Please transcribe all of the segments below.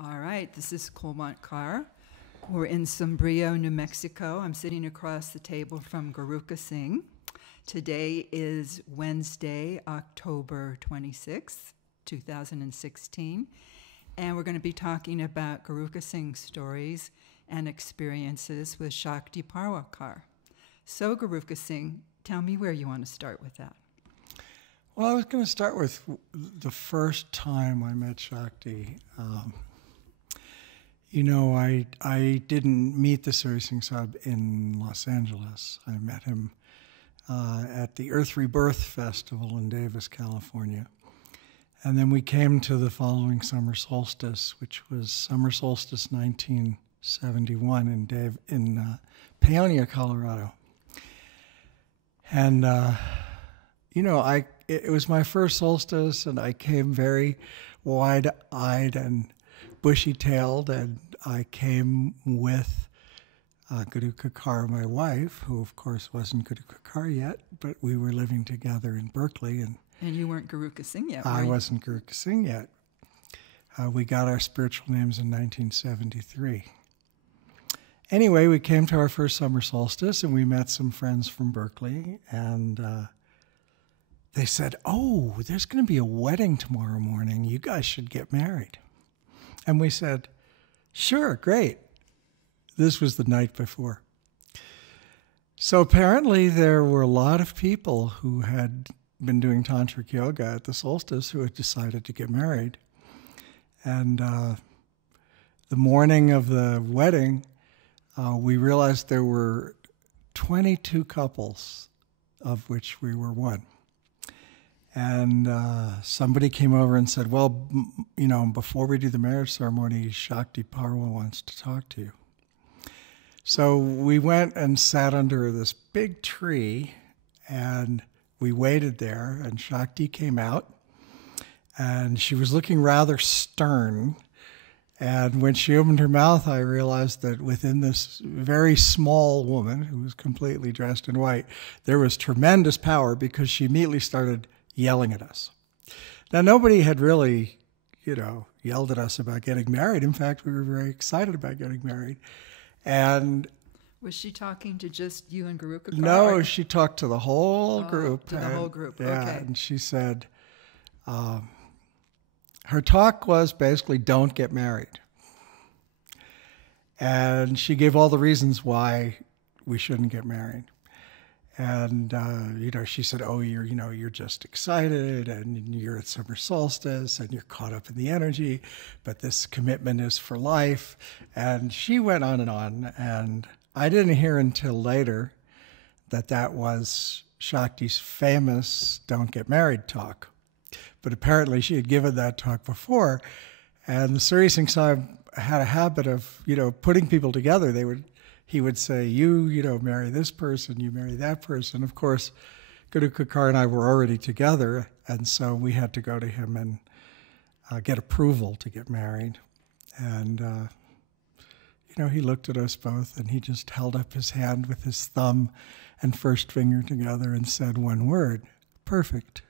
All right, this is Kulwant Kaur. We're in Sombrillo, New Mexico. I'm sitting across the table from Guruka Singh. Today is Wednesday, October 26th, 2016, and we're going to be talking about Guruka Singh's stories and experiences with Shakti Parwha Kaur. So, Guruka Singh, tell me where you want to start with that. Well, I was going to start with the first time I met Shakti. I didn't meet the Suri Singh Sahib in Los Angeles. I met him at the Earth Rebirth Festival in Davis, California. And then we came to the following summer solstice, which was summer solstice 1971 in Paonia, Colorado. And, it was my first solstice, and I came very wide-eyed and bushy-tailed, and I came with Guruka Kaur, my wife, who of course wasn't Guruka Kaur yet, but we were living together in Berkeley. And you weren't Guruka Singh yet, I wasn't Guruka Singh yet. We got our spiritual names in 1973. Anyway, we came to our first summer solstice, and we met some friends from Berkeley, and they said, "Oh, there's going to be a wedding tomorrow morning. You guys should get married." And we said, "Sure, great." This was the night before. So apparently there were a lot of people who had been doing tantric yoga at the solstice who had decided to get married. And the morning of the wedding, we realized there were 22 couples, of which we were one. And somebody came over and said, "Well, before we do the marriage ceremony, Shakti Parwha wants to talk to you." So we went and sat under this big tree, and we waited there, and Shakti came out, and she was looking rather stern. And when she opened her mouth, I realized that within this very small woman, who was completely dressed in white, there was tremendous power, because she immediately started yelling at us. Now, nobody had really, yelled at us about getting married. In fact, we were very excited about getting married. And was she talking to just you and Guruka Kaur? No, she talked to the whole group. To the whole group, yeah, okay. And she said, her talk was basically, don't get married. And she gave all the reasons why we shouldn't get married. And, she said, "Oh, you're just excited, and you're at summer solstice, and you're caught up in the energy, but this commitment is for life." And she went on, and I didn't hear until later that was Shakti's famous "don't get married" talk. But apparently she had given that talk before, and the Suri Singh Sahib had a habit of, putting people together. He would say, you marry this person, you marry that person. Of course, Guruka Kaur and I were already together, and so we had to go to him and get approval to get married. And, he looked at us both, and he just held up his hand with his thumb and first finger together and said one word, "Perfect."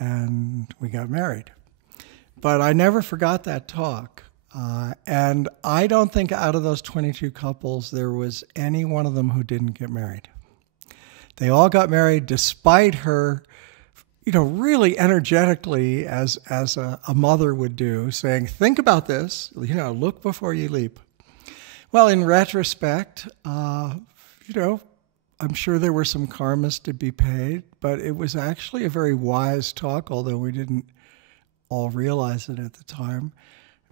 And we got married. But I never forgot that talk. And I don't think out of those 22 couples, there was any one of them who didn't get married. They all got married despite her, really energetically, as a mother would do, saying, "Think about this, look before you leap." Well, in retrospect, I'm sure there were some karmas to be paid, but it was actually a very wise talk, although we didn't all realize it at the time,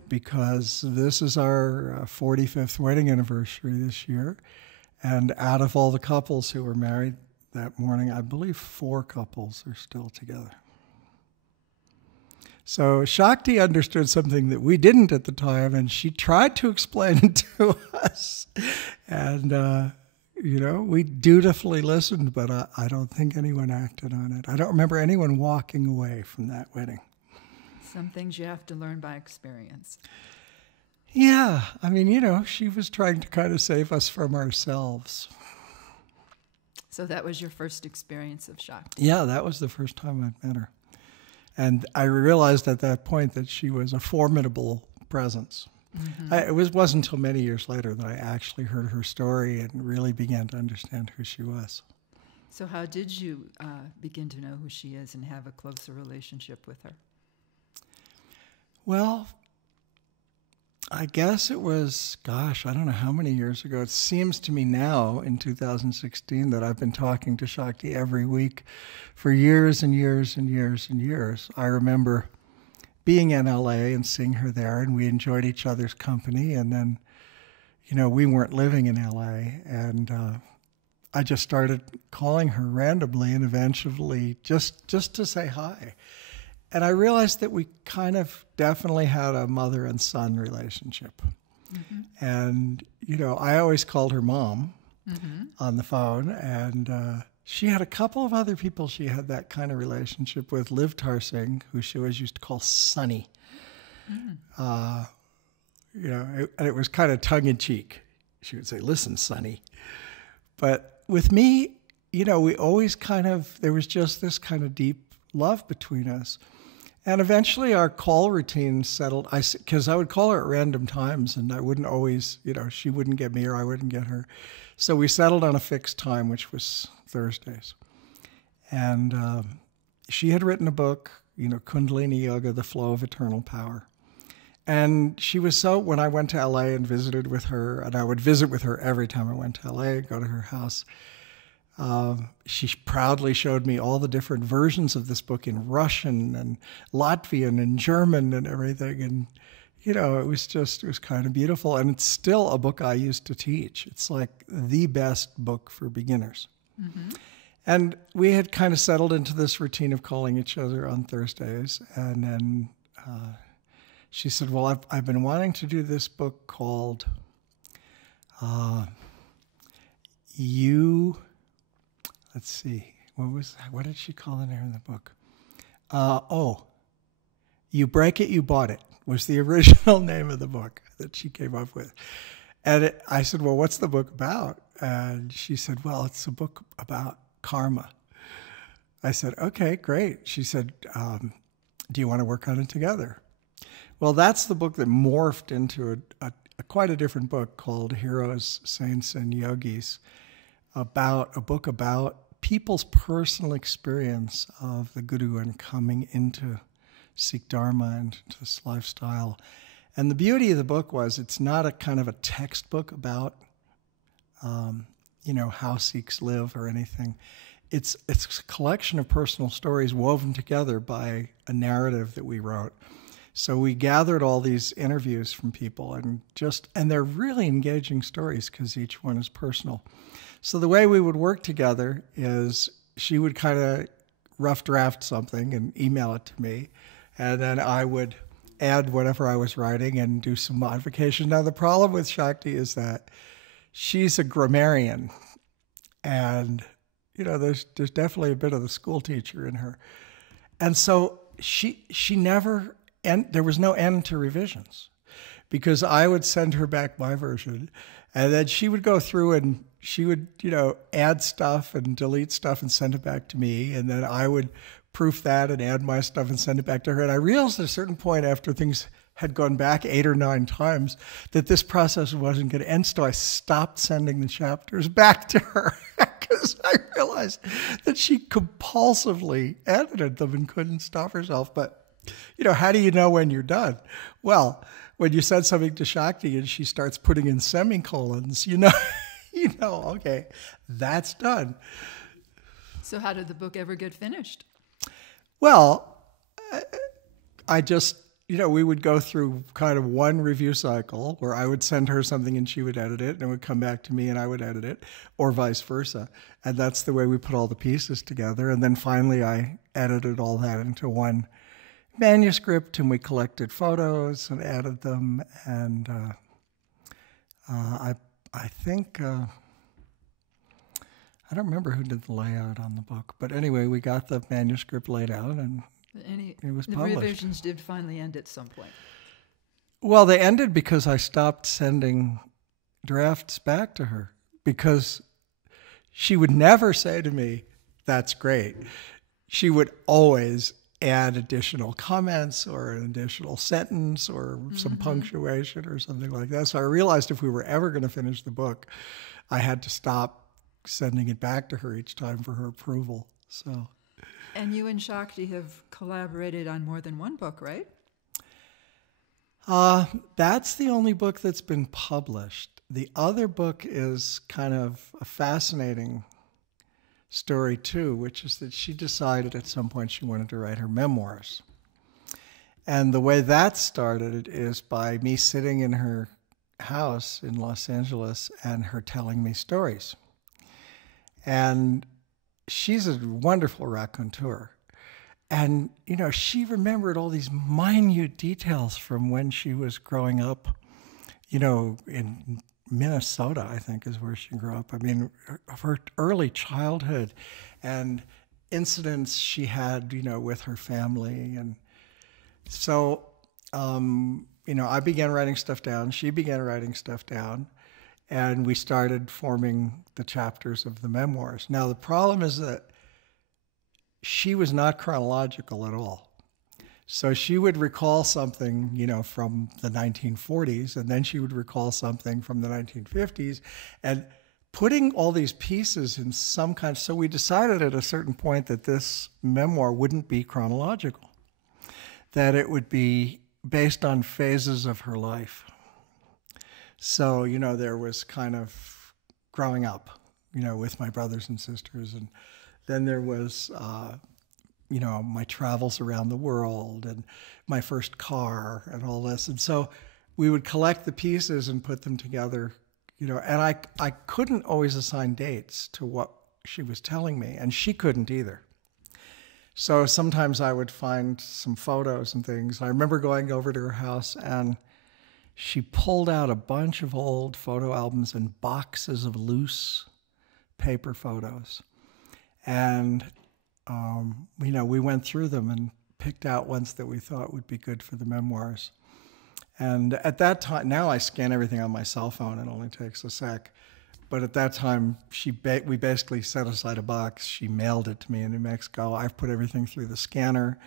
because this is our 45th wedding anniversary this year. And out of all the couples who were married that morning, I believe 4 couples are still together. So Shakti understood something that we didn't at the time, and she tried to explain it to us. And, we dutifully listened, but I don't think anyone acted on it. I don't remember anyone walking away from that wedding. Some things you have to learn by experience. Yeah, she was trying to kind of save us from ourselves. So that was your first experience of Shakti? Yeah, that was the first time I'd met her. And I realized at that point that she was a formidable presence. It wasn't until many years later that I actually heard her story and really began to understand who she was. So how did you begin to know who she is and have a closer relationship with her? Well, I guess it was, I don't know how many years ago. It seems to me now, in 2016, that I've been talking to Shakti every week for years and years and years and years. I remember being in LA and seeing her there, and we enjoyed each other's company. And then, we weren't living in LA, and I just started calling her randomly and eventually just to say hi. And I realized that we kind of definitely had a mother and son relationship. Mm-hmm. And, I always called her mom on the phone. And she had a couple of other people she had that kind of relationship with. Liv Tarsing, who she always used to call Sonny. And it was kind of tongue-in-cheek. She would say, "Listen, Sonny." But with me, we always there was just this kind of deep love between us. And eventually our call routine settled, because I would call her at random times and I wouldn't always, she wouldn't get me or I wouldn't get her. So we settled on a fixed time, which was Thursdays. And she had written a book, Kundalini Yoga, The Flow of Eternal Power. And she was when I went to LA and visited with her, and I would visit with her every time I went to LA, go to her house. She proudly showed me all the different versions of this book in Russian and Latvian and German and everything. And, it was kind of beautiful. And it's still a book I used to teach. It's like the best book for beginners. Mm-hmm. And we had kind of settled into this routine of calling each other on Thursdays. And then she said, "Well, I've been wanting to do this book called Let's see, what did she call the name of the book? You Break It, You Bought It was the original name of the book that she came up with. And I said, "Well, what's the book about?" And she said, "Well, it's a book about karma." I said, "Okay, great." She said, "Do you want to work on it together?" Well, that's the book that morphed into a quite a different book called Heroes, Saints, and Yogis, a book about people's personal experience of the Guru and coming into Sikh Dharma and into this lifestyle. And the beauty of the book was it's not a kind of a textbook about, how Sikhs live or anything. It's a collection of personal stories woven together by a narrative that we wrote. So we gathered all these interviews from people and they're really engaging stories because each one is personal. So the way we would work together is she would kind of rough draft something and email it to me, and then I would add whatever I was writing and do some modification. Now, the problem with Shakti is that she's a grammarian, and, there's definitely a bit of the school teacher in her. And so she never, and there was no end to revisions, because I would send her back my version, and then she would go through and she would, add stuff and delete stuff and send it back to me. And then I would proof that and add my stuff and send it back to her. And I realized at a certain point after things had gone back 8 or 9 times that this process wasn't going to end. So I stopped sending the chapters back to her because I realized that she compulsively edited them and couldn't stop herself. But, how do you know when you're done? Well, when you send something to Shakti and she starts putting in semicolons, okay, that's done. So how did the book ever get finished? Well, I just, we would go through kind of one review cycle where I would send her something and she would edit it, and it would come back to me and I would edit it, or vice versa. And that's the way we put all the pieces together. And then finally I edited all that into one manuscript, and we collected photos and added them. And I think, I don't remember who did the layout on the book, but anyway, we got the manuscript laid out and it was published. The revisions did finally end at some point. Well, they ended because I stopped sending drafts back to her, because she would never say to me, "That's great." She would always add additional comments or an additional sentence or some punctuation or something like that. So I realized if we were ever going to finish the book, I had to stop sending it back to her each time for her approval. So. And you and Shakti have collaborated on more than one book, right? That's the only book that's been published. The other book is kind of a fascinating story too, which is that she decided at some point she wanted to write her memoirs. And the way that started is by me sitting in her house in Los Angeles and her telling me stories. And she's a wonderful raconteur. And, you know, she remembered all these minute details from when she was growing up, you know, in Minnesota, I think is where she grew up. I mean, of her early childhood and incidents she had, you know, with her family. And so, you know, I began writing stuff down. She began writing stuff down. And we started forming the chapters of the memoirs. Now, the problem is that she was not chronological at all. So she would recall something, you know, from the 1940s, and then she would recall something from the 1950s, and putting all these pieces in some kind. So we decided at a certain point that this memoir wouldn't be chronological, that it would be based on phases of her life. So, you know, there was kind of growing up, you know, with my brothers and sisters, and then there was, you know, my travels around the world and my first car and all this. And so we would collect the pieces and put them together, you know, and I couldn't always assign dates to what she was telling me, and she couldn't either. So sometimes I would find some photos and things. I remember going over to her house, and she pulled out a bunch of old photo albums and boxes of loose paper photos. And, you know, we went through them and picked out ones that we thought would be good for the memoirs. And at that time, now I scan everything on my cell phone. It only takes a sec. But at that time, we basically set aside a box. She mailed it to me in New Mexico. I put everything through the scanner.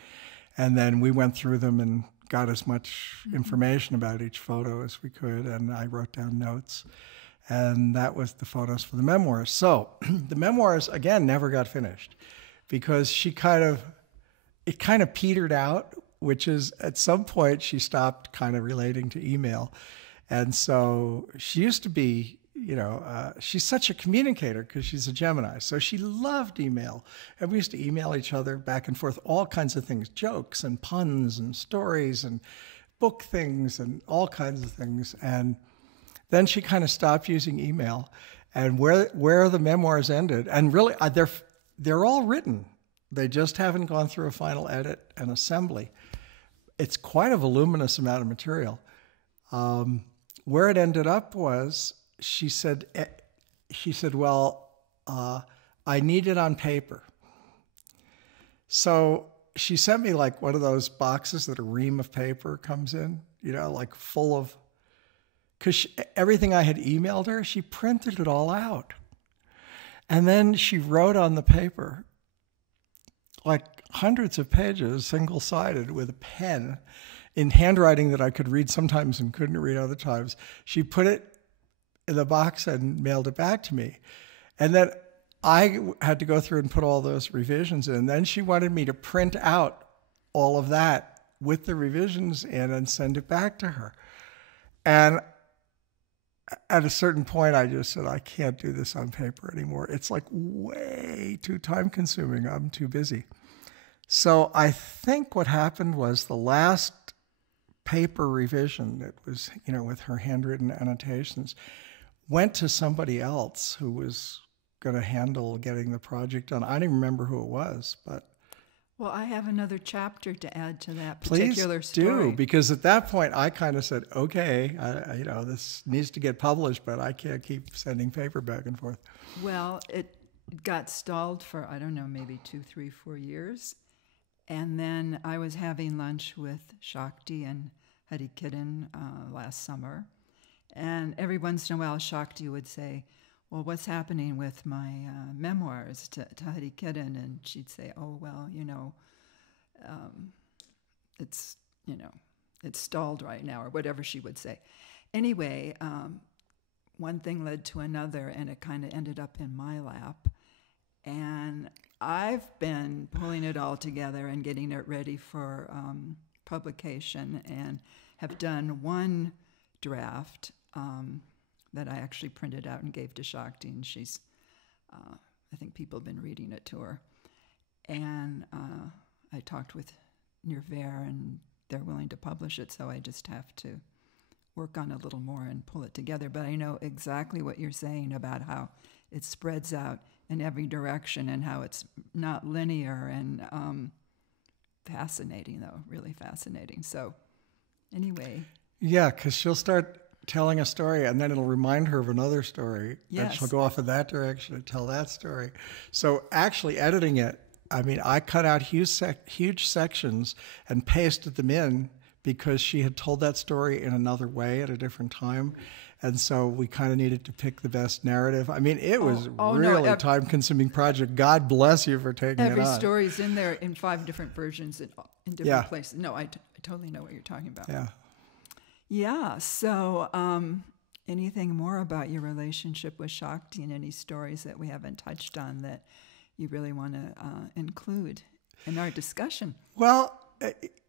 And then we went through them and got as much information about each photo as we could. And I wrote down notes. And that was the photos for the memoirs. So the memoirs, again, never got finished because it kind of petered out, which is at some point she stopped kind of relating to email. And so she used to be, you know, she's such a communicator because she's a Gemini. So she loved email. And we used to email each other back and forth, all kinds of things, jokes and puns and stories and book things and all kinds of things. And then she kind of stopped using email, and where the memoirs ended, and really they're all written. They just haven't gone through a final edit and assembly. It's quite a voluminous amount of material. Where it ended up was she said, well, I need it on paper. So she sent me like one of those boxes that a ream of paper comes in, you know, like full of. Because everything I had emailed her, she printed it all out. And then she wrote on the paper, like hundreds of pages, single-sided, with a pen, in handwriting that I could read sometimes and couldn't read other times. She put it in the box and mailed it back to me. And then I had to go through and put all those revisions in. And then she wanted me to print out all of that with the revisions in and send it back to her. And at a certain point, I just said, I can't do this on paper anymore. It's like way too time consuming. I'm too busy. So I think what happened was the last paper revision that was, you know, with her handwritten annotations went to somebody else who was going to handle getting the project done. I don't even remember who it was, but. Well, I have another chapter to add to that particular Please story. do, because at that point I kind of said, okay, you know, this needs to get published, but I can't keep sending paper back and forth. Well, it got stalled for, I don't know, maybe 2, 3, 4 years. And then I was having lunch with Shakti and Hari Kiran last summer. And every once in a while, Shakti would say, well, what's happening with my memoirs to Hari Kiran? And she'd say, oh, well, you know, it's, it's stalled right now, or whatever she would say. Anyway, one thing led to another, and it kind of ended up in my lap. And I've been pulling it all together and getting it ready for publication, and have done one draft that I actually printed out and gave to Shakti, and she's, I think people have been reading it to her. And I talked with Nirvair, and they're willing to publish it, so I just have to work on it a little more and pull it together. But I know exactly what you're saying about how it spreads out in every direction and how it's not linear, and fascinating, though, really fascinating. So anyway. Yeah, because she'll start telling a story, and then it'll remind her of another story. Yes. And she'll go off in that direction and tell that story. So actually editing it, I mean, I cut out huge sections and pasted them in because she had told that story in another way at a different time. And so we kind of needed to pick the best narrative. I mean, it was really a time-consuming project. God bless you for taking it on. Every story's in there in 5 different versions in different places. No, I totally know what you're talking about. Yeah. Yeah. So anything more about your relationship with Shakti, and any stories that we haven't touched on that you really want to include in our discussion? Well,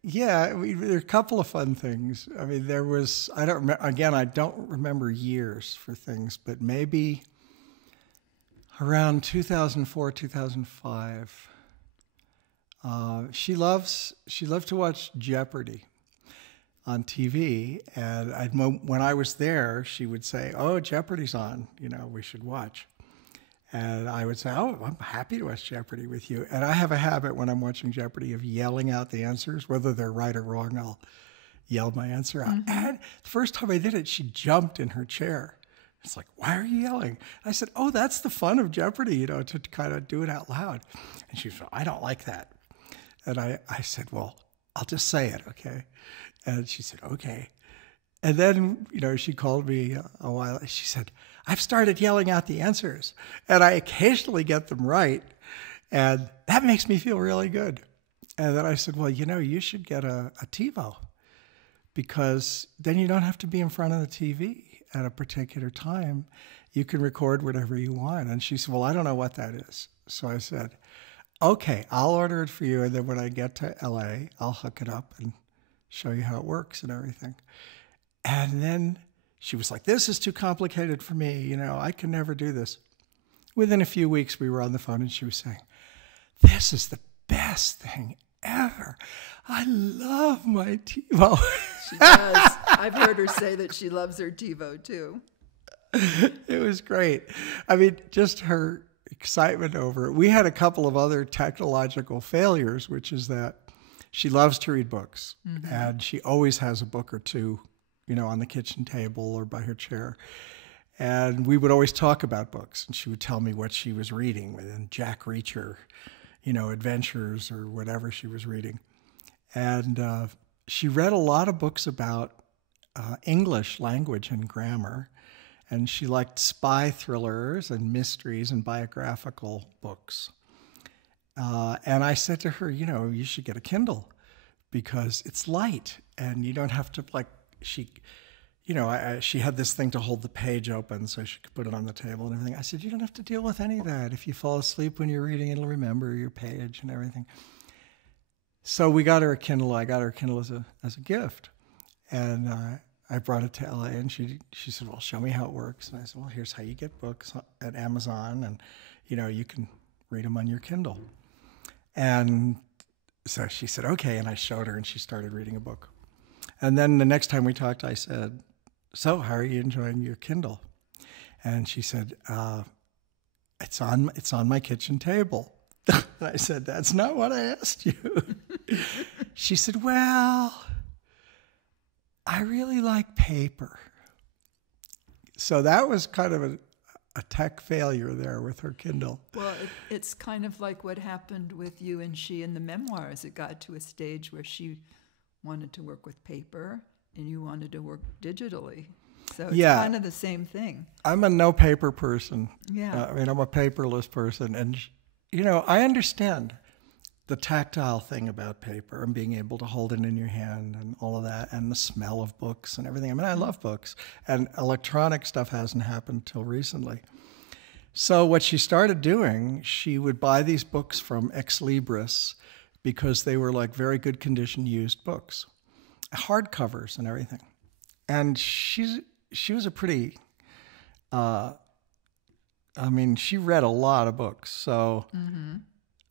yeah, there are a couple of fun things. I mean, there was, I don't remember years for things, but maybe around 2004, 2005, she loved to watch Jeopardy on TV. And when I was there, she would say, "Oh, Jeopardy's on, we should watch." And I would say, "Oh, I'm happy to watch Jeopardy with you." And I have a habit when I'm watching Jeopardy of yelling out the answers, whether they're right or wrong. I'll yell my answer out. Mm-hmm. And the first time I did it, she jumped in her chair. It's like, "Why are you yelling?" I said, "Oh, that's the fun of Jeopardy, to kind of do it out loud." And she said, "I don't like that." And I said, "Well, I'll just say it, okay?" And she said, "Okay." And then, she called me a while. She said, "I've started yelling out the answers, and I occasionally get them right, and that makes me feel really good." And then I said, "Well, you should get a TiVo, because then you don't have to be in front of the TV at a particular time. You can record whatever you want." And she said, "Well, I don't know what that is." So I said, "Okay, I'll order it for you, and then when I get to LA, I'll hook it up and show you how it works and everything." And then she was like, "This is too complicated for me. I can never do this." Within a few weeks, we were on the phone, and she was saying, "This is the best thing ever. I love my TiVo." She does. I've heard her say that she loves her TiVo, too. It was great. I mean, just her excitement over it. We had a couple of other technological failures, which is that she loves to read books, mm-hmm. and she always has a book or two on the kitchen table or by her chair. And we would always talk about books, and she would tell me what she was reading within Jack Reacher, adventures or whatever she was reading. And she read a lot of books about English language and grammar, and she liked spy thrillers and mysteries and biographical books. And I said to her, you should get a Kindle, because it's light and you don't have to she had this thing to hold the page open so she could put it on the table and everything. I said, "You don't have to deal with any of that. If you fall asleep when you're reading, it'll remember your page and everything." So we got her a Kindle. I got her a Kindle as a gift. And I brought it to LA, and she said, "Well, show me how it works." And I said, "Well, here's how you get books at Amazon, and you can read them on your Kindle." And so she said, "Okay." And I showed her, and she started reading a book. And then the next time we talked, I said, "So, how are you enjoying your Kindle?" And she said, it's on my kitchen table." And I said, "That's not what I asked you." She said, "Well, I really like paper." So that was kind of a tech failure there with her Kindle. Well, it's kind of like what happened with you and she in the memoirs. It got to a stage where she wanted to work with paper and you wanted to work digitally. So it's kind of the same thing. I'm a no paper person. Yeah. I'm a paperless person. And, I understand. the tactile thing about paper and being able to hold it in your hand and all of that, and the smell of books and everything. I mean, I love books, and electronic stuff hasn't happened till recently. So what she started doing, she would buy these books from Ex Libris because they were like very good condition used books, hardcovers and everything. And she was a pretty, she read a lot of books. So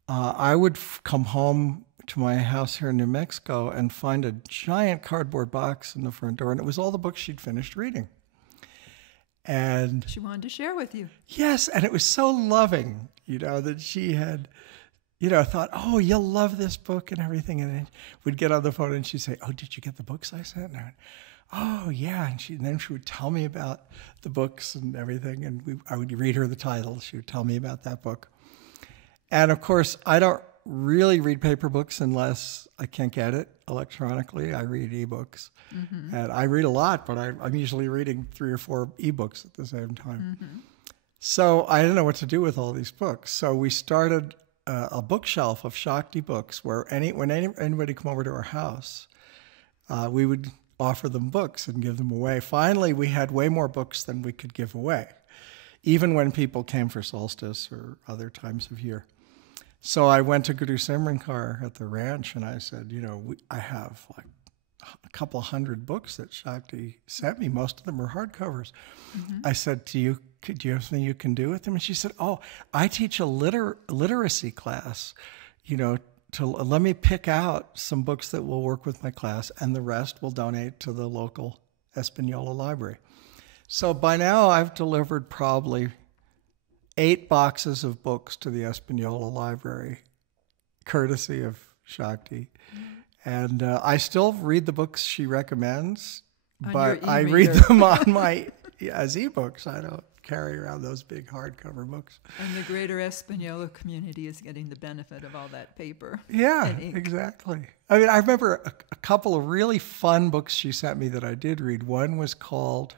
I would come home to my house here in New Mexico and find a giant cardboard box in the front door, and it was all the books she'd finished reading. And she wanted to share with you. Yes, and it was so loving, that she had, thought, oh, you'll love this book and everything. And then we'd get on the phone and she'd say, oh, did you get the books I sent? And I went, oh, yeah. And then she would tell me about the books and everything. And I would read her the title. She would tell me about that book. And of course, I don't really read paper books unless I can't get it electronically. I read ebooks. And I read a lot, but I'm usually reading 3 or 4 ebooks at the same time. So I didn't know what to do with all these books. So we started a bookshelf of Shakti books where when anybody come over to our house, we would offer them books and give them away. Finally, we had way more books than we could give away, even when people came for solstice or other times of year. So I went to Guruka Singh at the ranch and I said, I have like a couple hundred books that Shakti sent me. Most of them are hardcovers. I said, do you have something you can do with them? And she said, oh, I teach a literacy class, to let me pick out some books that will work with my class, and the rest will donate to the local Espanola library. So by now I've delivered probably 8 boxes of books to the Espanola library, courtesy of Shakti. And I still read the books she recommends, but I read them on as ebooks. I don't carry around those big hardcover books. And the greater Espanola community is getting the benefit of all that paper. Yeah, exactly. I mean, I remember a couple of really fun books she sent me that I did read. One was called,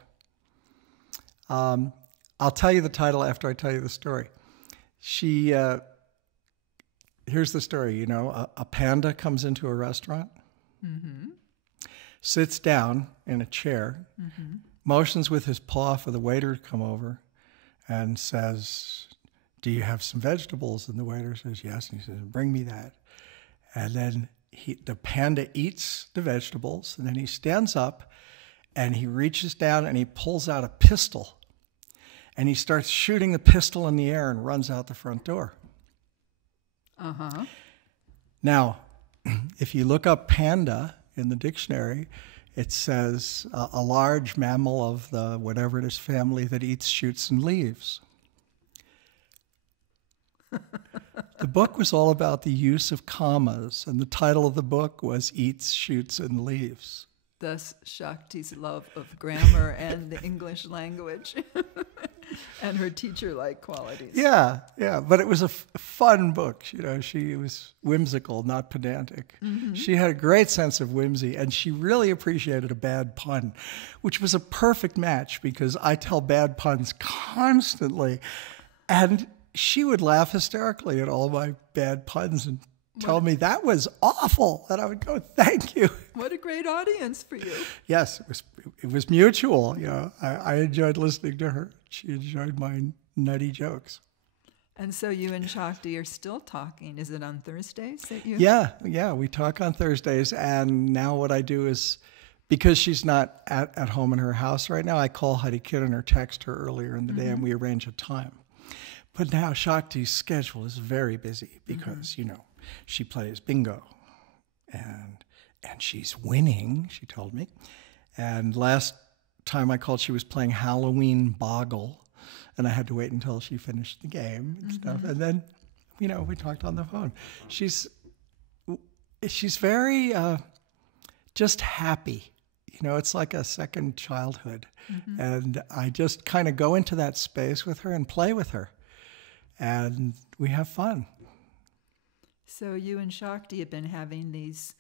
I'll tell you the title after I tell you the story. Here's the story, a panda comes into a restaurant, sits down in a chair, motions with his paw for the waiter to come over, and says, do you have some vegetables? And the waiter says, yes. And he says, bring me that. And then the panda eats the vegetables, and then he stands up, and he reaches down, and he pulls out a pistol, and he starts shooting the pistol in the air and runs out the front door. Now, if you look up panda in the dictionary, it says a large mammal of the whatever it is family that eats shoots and leaves. The book was all about the use of commas, and the title of the book was Eats, Shoots, and Leaves. Thus, Shakti's love of grammar and the English language and her teacher-like qualities. Yeah, but it was a fun book. She was whimsical, not pedantic. She had a great sense of whimsy, and she really appreciated a bad pun, which was a perfect match because I tell bad puns constantly, and she would laugh hysterically at all my bad puns and tell me that was awful, and I would go, thank you. What a great audience for you. Yes, it was mutual. I enjoyed listening to her. She enjoyed my nutty jokes. And so you and Shakti are still talking. Is it on Thursdays that you? Yeah, we talk on Thursdays, and now what I do is, because she's not at home in her house right now, I call Hadi Kiran or text her earlier in the day, and we arrange a time. But now Shakti's schedule is very busy because, she plays bingo, and she's winning, she told me. And last time I called, she was playing Halloween Boggle, and I had to wait until she finished the game and stuff. And then, we talked on the phone. She's very just happy. It's like a second childhood. And I just kind of go into that space with her and play with her, and we have fun. So you and Shakti have been having these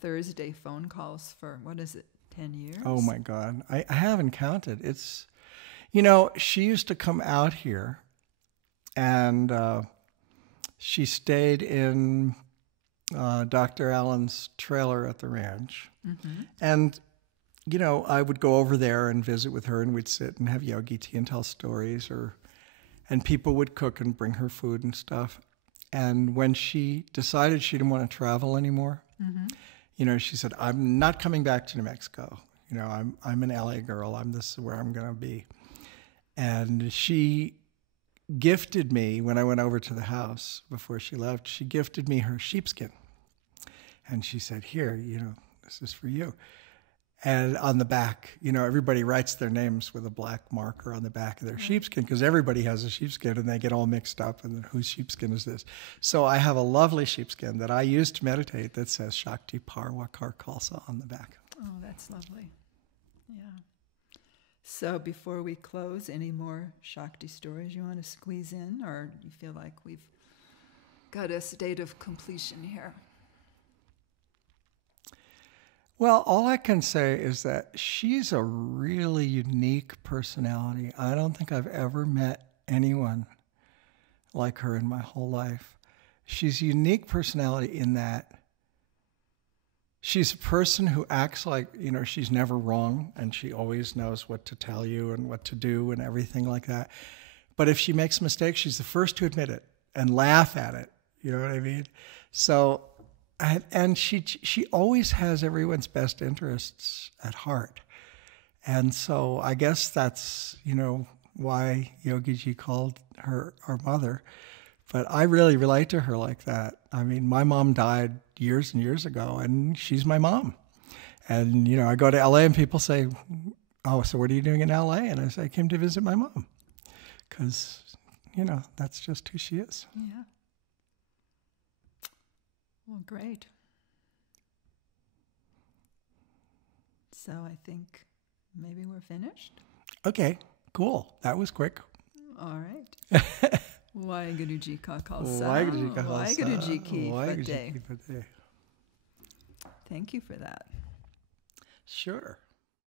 Thursday phone calls for, 10 years? Oh, my God. I haven't counted. It's, she used to come out here, and she stayed in Dr. Allen's trailer at the ranch. Mm-hmm. And, you know, I would go over there and visit with her, and we'd sit and have yogi tea and tell stories, and people would cook and bring her food and stuff. And when she decided she didn't want to travel anymore, mm-hmm. you know, she said, I'm not coming back to New Mexico. You know, I'm an LA girl. This is where I'm going to be. And she gifted me, when I went over to the house before she left, she gifted me her sheepskin. And she said, here, you know, this is for you. And on the back, you know, everybody writes their names with a black marker on the back of their sheepskin, because everybody has a sheepskin and they get all mixed up and whose sheepskin is this? So I have a lovely sheepskin that I use to meditate that says Shakti Parwha Kaur Khalsa on the back. Oh, that's lovely. Yeah. So before we close, any more Shakti stories you want to squeeze in, or you feel like we've got a state of completion here? Well, all I can say is that she's a really unique personality. I don't think I've ever met anyone like her in my whole life. She's a unique personality in that she's a person who acts like, you know, she's never wrong, and she always knows what to tell you and what to do and everything like that. But if she makes a mistake, she's the first to admit it and laugh at it. You know what I mean? So, and she always has everyone's best interests at heart. And so I guess that's, you know, why Yogiji called her our mother. But I really relate to her like that. I mean, my mom died years and years ago, and she's my mom. And, you know, I go to LA and people say, oh, so what are you doing in LA? And I say, I came to visit my mom. Because, you know, that's just who she is. Yeah. Well, great. So I think maybe we're finished. Okay, cool. That was quick. All right. Waheguruji Ka Khalsa. Waheguruji Ka Khalsa. Waheguruji Ki Waheguruji Fateh. Ki Fateh. Thank you for that. Sure.